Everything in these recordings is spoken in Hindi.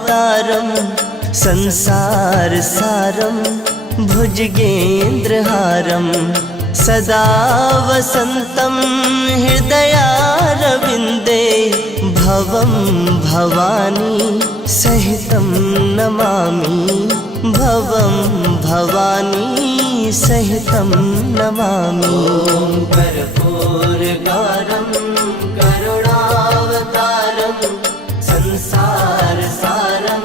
करुणावतारं संसारसारं भुजगेन्द्रहारं सदा वसन्तं हृदयारविन्दे भवं भवानी सहितं नमामि भवं भवानी सहितं नमामि। कर्पूरगारं करुणावतारं संसारसारं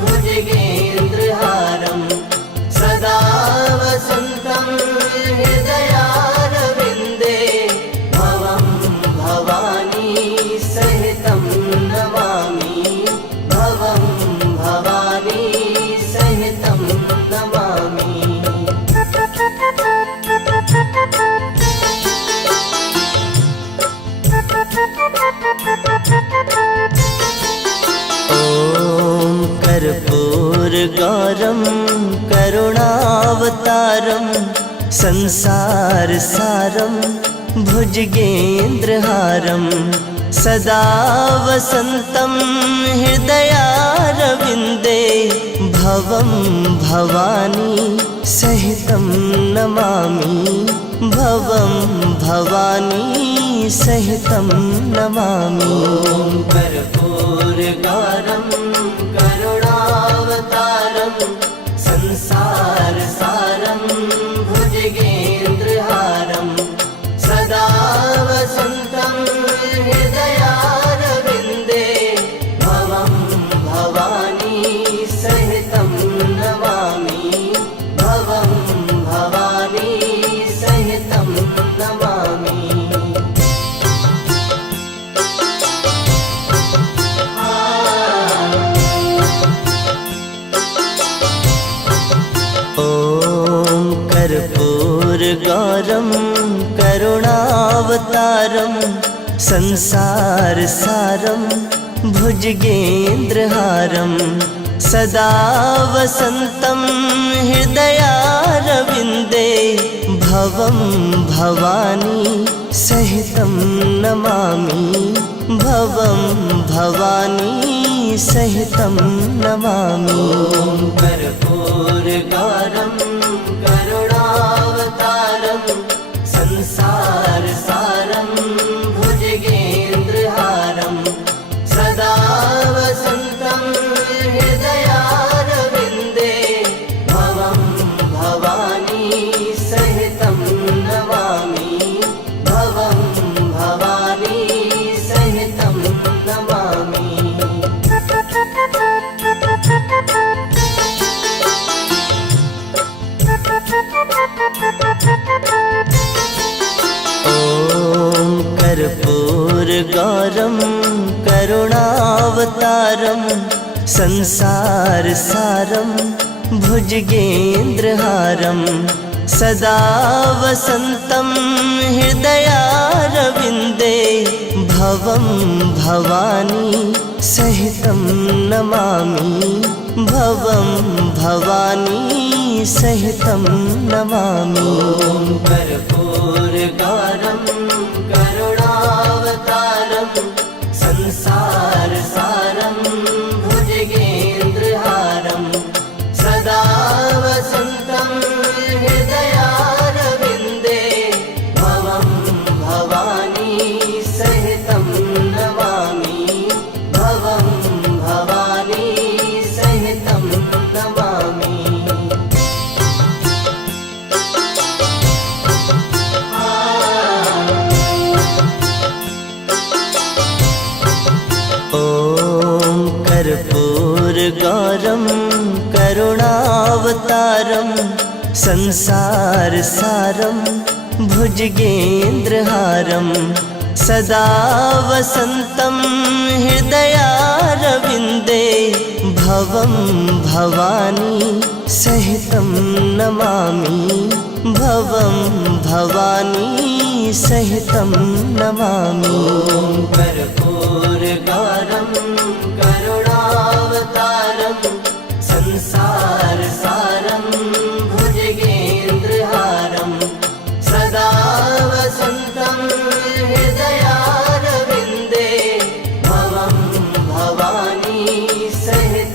भुजगेन्द्रहारं सदा वसन्तं हृदयारविन्दे भवं भवानी सहितं नमामि भवं भवानी सहितं नमामि। ॐ कर्पूरगारं करुणावतारं संसारसारं भुजगेन्द्रहारं सदा वसन्तं हृदयारविन्दे भवं भवानी सहितं नमामि भवं भवानी सहितं नमामि। कर्पूरगारं करुणावतारं संसारसारं भुजगेन्द्रहारं सदा वसन्तं हृदयारविन्दे भवं भवानी सहितं नमामि भवं भवानी सहितं नमामि। ॐ कर्पूरगारं करुणावतारं संसारसारं भुजगेन्द्रहारं सदा वसन्तं हृदयारविन्दे भवं भवानी सहितं नमामि भवं भवानी सहितं नमामि। कर्पूरगारं करुणावतारं संसारसारं भुजगेन्द्रहारं सदा वसन्तं हृदयारविन्दे भवं भवानी सहितं नमामि भवं भवानी सहितं नमामि। ॐ कर्पूरगारं करुणावतारं संसारसारं भुजगेन्द्रहारं सदा वसन्तं हृदयारविन्दे भवं भवानी सहितं नमामि भवं भवानी सहितं नमामि। कर्पूरगारं करुणावतारं संसारसारं भुजगेन्द्रहारं सदा वसन्तं हृदयारविन्दे भवं भवानी सहितं नमामि भवं भवानी सहितं नमामि। ॐ कर्पूरगारं करुणावतारं संसारसारं भुजगेन्द्रहारं सदा वसन्तं हृदयारविन्दे भवं भवानी सहितं नमामि भवं भवानी सहितं नमामि। कर्पूरगारं करुणावतारं संसारसारं भुजगेन्द्रहारं सदा वसन्तं हृदयारविन्दे भवं भवानी सहितं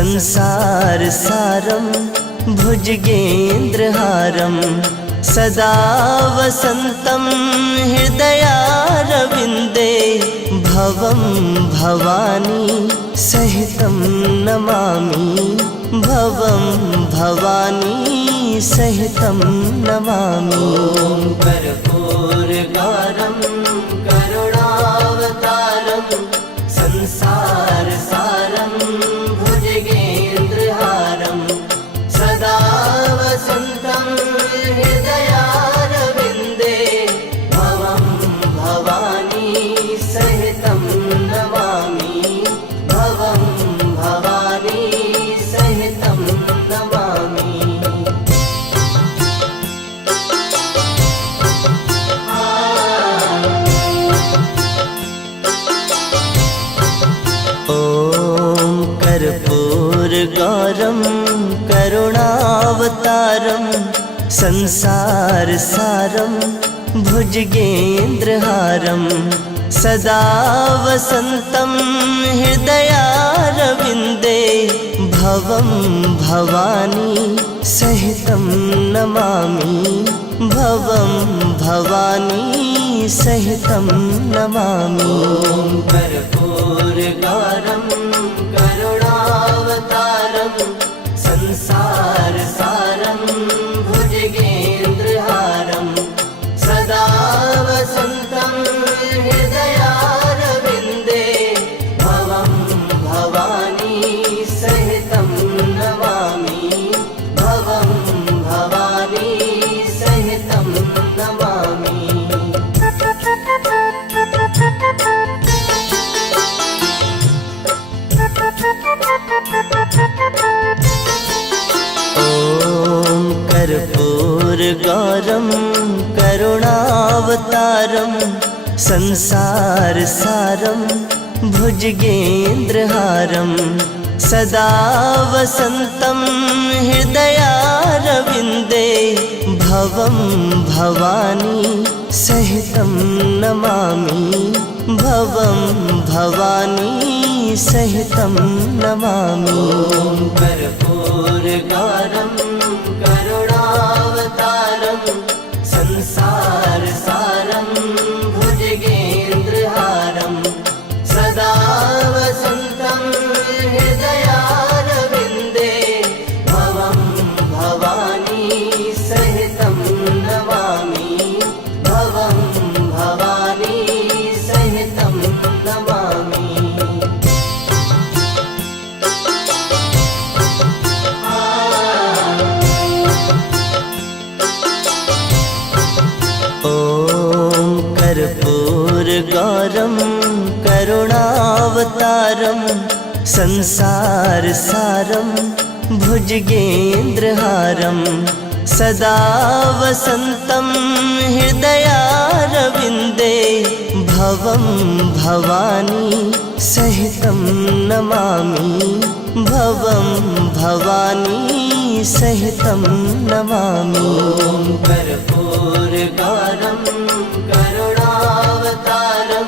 संसारसारं भुजगेन्द्रहारं सदा वसन्तं हृदयारविन्दे भवं भवानी सहितं नमामि भवं भवानी सहितं नमामि। ॐ कर्पूरगारं करुणावतारं संसारसारं भुजगेन्द्रहारं सदा वसन्तं हृदयारविन्दे भवं भवानी सहितं नमामि भवं भवानी सहितं नमामि। ॐ कर्पूरगारं करुणावतारं संसारसारं भुजगेन्द्रहारं सदा वसन्तं हृदयारविन्दे भवं भवानी सहितं नमामि भवं भवानी सहितं नमामि। ॐ कर्पूरगारं करुणावतारं संसारसारं भुजगेन्द्रहारं सदा वसन्तं हृदयारविन्दे भवं भवानी सहितं नमामि भवं भवानी सहितं नमामि। ॐ कर्पूरगारं करुणावतारं संसारसारं भुजगेन्द्रहारं सदा वसन्तं हृदयारविन्दे भवं भवानी सहितं नमामि भवं भवानी सहितं नमामि। ॐ कर्पूरगारं करुणावतारं संसारसारं भुजगेन्द्रहारं सदा वसन्तं हृदयारविन्दे भवं भवानी सहितं नमामि भवं भवानी सहितं नमामि। ॐ कर्पूरगारं करुणावतारं संसारसारं भुजगेन्द्रहारं सदा वसन्तं हृदयारविन्दे भवं भवानी सहितं नमामि भवं भवानी सहितं नमामि। ॐ कर्पूरगारं करुणावतारं